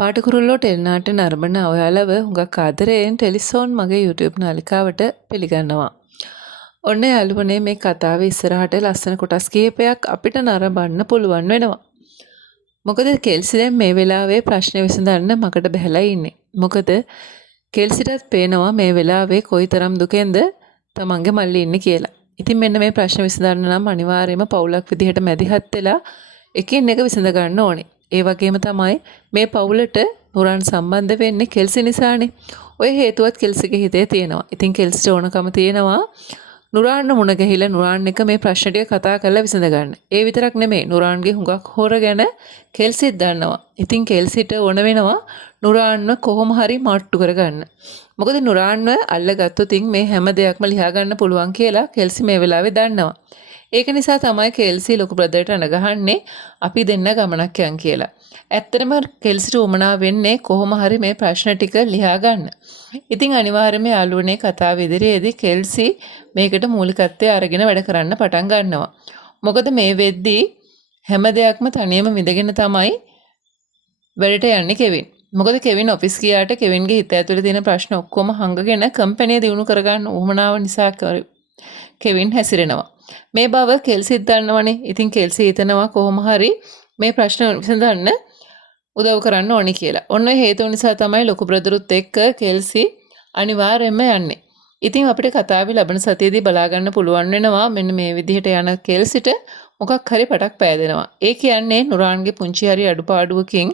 පාටකුරුල්ලෝ ටෙලිනාට්‍ය නරඹන ඔයාලව හුඟක් ආදරයෙන් ටෙලිසෝන් මගේ YouTube නාලිකාවට පිළිගන්නවා. ඔන්න යාළුවනේ මේ කතාවේ ඉස්සරහට ලස්සන කොටස් කිහිපයක් අපිට නරඹන්න පුළුවන් වෙනවා. මොකද කෙල්සි දැන් මේ වෙලාවේ ප්‍රශ්න විසඳන්න මකට බහැලා ඉන්නේ. මොකද කෙල්සිටත් පේනවා මේ වෙලාවේ කොයිතරම් දුකෙන්ද තමන්ගේ මල්ලි ඉන්නේ කියලා. ඉතින් මෙන්න මේ ප්‍රශ්න විසඳන්න නම් අනිවාර්යයෙන්ම පවුලක් විදිහට මැදිහත් වෙලා එකින් එක විසඳ ගන්න ඕනේ. ඒ වගේම තමයි මේ පවුලට නුරන් සම්බන්ධ වෙන්නේ කෙල්සි නිසානේ. ඔය හේතුවත් කෙල්සිගේ හිතේ තියෙනවා. ඉතින් කෙල්සිට ඕනකම තියෙනවා නුරාන්න මුණ ගැහිලා නුරාන් එක මේ ප්‍රශ්න ටික කතා කරලා විසඳ ගන්න. ඒ විතරක් නෙමෙයි නුරාන්ගේ හුඟක් හොර ගැන කෙල්සිත් දන්නවා. ඉතින් කෙල්සිට ඕන වෙනවා නුරාන්ව කොහොම හරි මාට්ටු කරගන්න. මොකද නුරාන්ව අල්ලගත්තොත් මේ හැම දෙයක්ම ලියා ගන්න පුළුවන් කියලා කෙල්සි මේ වෙලාවේ දන්නවා. ඒක නිසා තමයි කෙල්සි ලොකු බ්‍රදර්ට අනගහන්නේ අපි දෙන්න ගමනක් යන් කියලා. ඇත්තටම කෙල්සිට උමනා වෙන්නේ කොහොම හරි මේ ප්‍රශ්න ටික ලියා ගන්න. ඉතින් අනිවාර්යයෙන්ම යාළුවනේ කතාව ඉදිරියේදී කෙල්සි මේකට මූලිකත්වය අරගෙන වැඩ කරන්න පටන් ගන්නවා. මොකද මේ වෙද්දී හැම දෙයක්ම තනියම විඳගෙන තමයි වැඩට යන්නේ කෙවින්. මොකද කෙවින් ඔෆිස් ගියාට කෙවින්ගේ හිත ඇතුලේ තියෙන ප්‍රශ්න ඔක්කොම හංගගෙන කම්පැනි දියුණු කරගන්න උවමනාව නිසා කෙවින් හැසිරෙනවා. මේ බව කෙල්සිත් දන්නවනේ. ඉතින් කෙල්සි හිතනවා කොහොම හරි මේ ප්‍රශ්න විසඳන්න උදව් කරන්න ඕනි කියලා. ඔන්න හේතුව නිසා තමයි ලොකු බ්‍රදරුත් එක්ක කෙල්සි අනිවාර්යයෙන්ම යන්නේ. ඉතින් අපිට කතාවේ ලබන සතියේදී බලා ගන්න පුළුවන් වෙනවා මෙන්න මේ විදිහට යන කෙල්සිට මොකක් හරි පටක් පෑදෙනවා. ඒ කියන්නේ නුරාන්ගේ පුංචි හරි අඩුපාඩුවකින්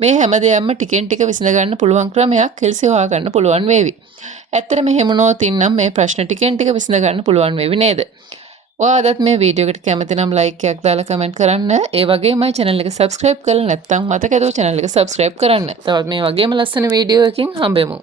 මේ හැම දෙයක්ම ටිකෙන් ටික විසඳ ගන්න පුළුවන් ක්‍රමයක් කෙල්සි හොයා ගන්න පුළුවන් වේවි. ඇත්තටම එහෙම නොවොත් ඉන්නම් මේ ප්‍රශ්න ටිකෙන් ටික විසඳ ගන්න පුළුවන් වේවි නේද? ඔයාලත් මේ වීඩියෝ එකට කැමති නම් ලයික් එකක් දාලා කමෙන්ට් කරන්න. ඒ වගේම channel එක subscribe කරලා නැත්නම් මතක ඇතුව channel එක subscribe කරන්න. තවත් මේ වගේම ලස්සන වීඩියෝ එකකින් හම්බෙමු.